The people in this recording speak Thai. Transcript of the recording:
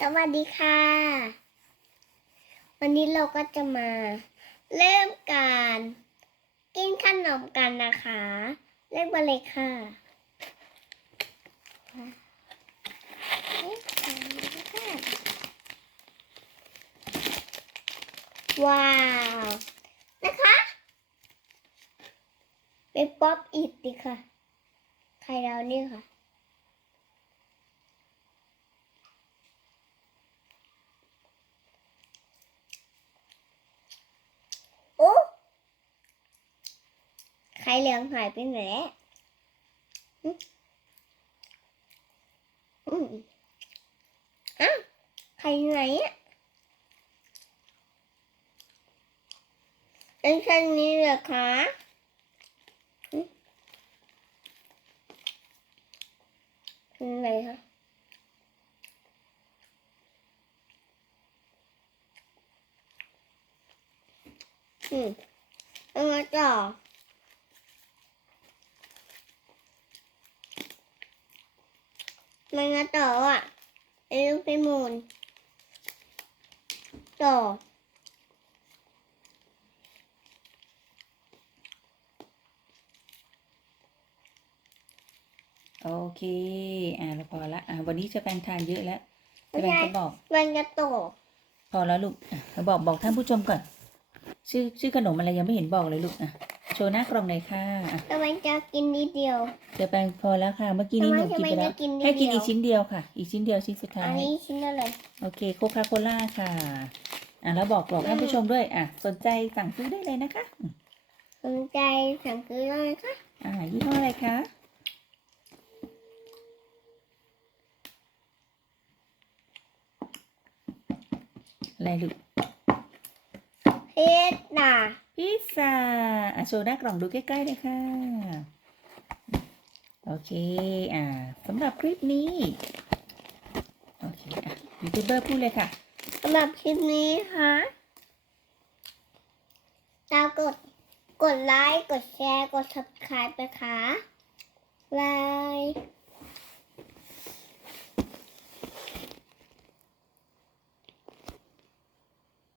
สวัสดีค่ะ วันนี้เราก็จะมา เริ่มการกินขนมกันนะคะ เริ่มมาเลยค่ะว้าว นะคะเป็นป๊อปอิดดิค่ะ ใครเรานี่ค่ะ โอ้ ไข่เหลืองหายไปไหนแล้วอืมอ้าวไข่ไหนอะเป็นแค่นี้เหรอคะหึเป็นอะไรคะอืมเอามาต่อ มันก็ต่ออะเอ็ลูกไปมูนต่อโอเค อ่าแล้วพอละ อ่า วันนี้จะแปนทานเยอะแล้วจะแปนก็บอก มันก็ต่อพอแล้วลูกอะแล้วบอกบอกท่านผู้ชมก่อน ชื่อชื่อขนมอะไรยังไม่เห็นบอกเลยลูกอะ โชว์หน้ากล่องหน่อยค่ะอะแต่มันจะกินนิดเดียวจะแปนพอแล้วค่ะ เมื่อกี้นี้หนูกินไปแล้วทำไมจะกินนิดให้กินเดียวอีกชิ้นเดียวค่ะ อีกชิ้นเดียวชิ้นสุดท้าอันยนี้ชิ้นอะไรโอเค โคคาโคล่าค่ะ อะแล้วบอกบอกท่านผู้ชมด้วย อะ สนใจสั่งซื้อได้เลยนะคะอืมสนใจสั่งซื้อเลยค่ะ อ่ายี่ห้ออะไรคะอะไรลูกเพชรน่ะ พิซซ่าอะโชว์หน้ากล่องดูใกล้ๆเลยค่ะ โอเค อ่าสำหรับคลิปนี้ โอเค อะยูทูบเบอร์พูดเลยค่ะสำหรับคลิปนี้ค่ะตามกด กดไลค์ กดแชร์ กด subscribe นะคะบาย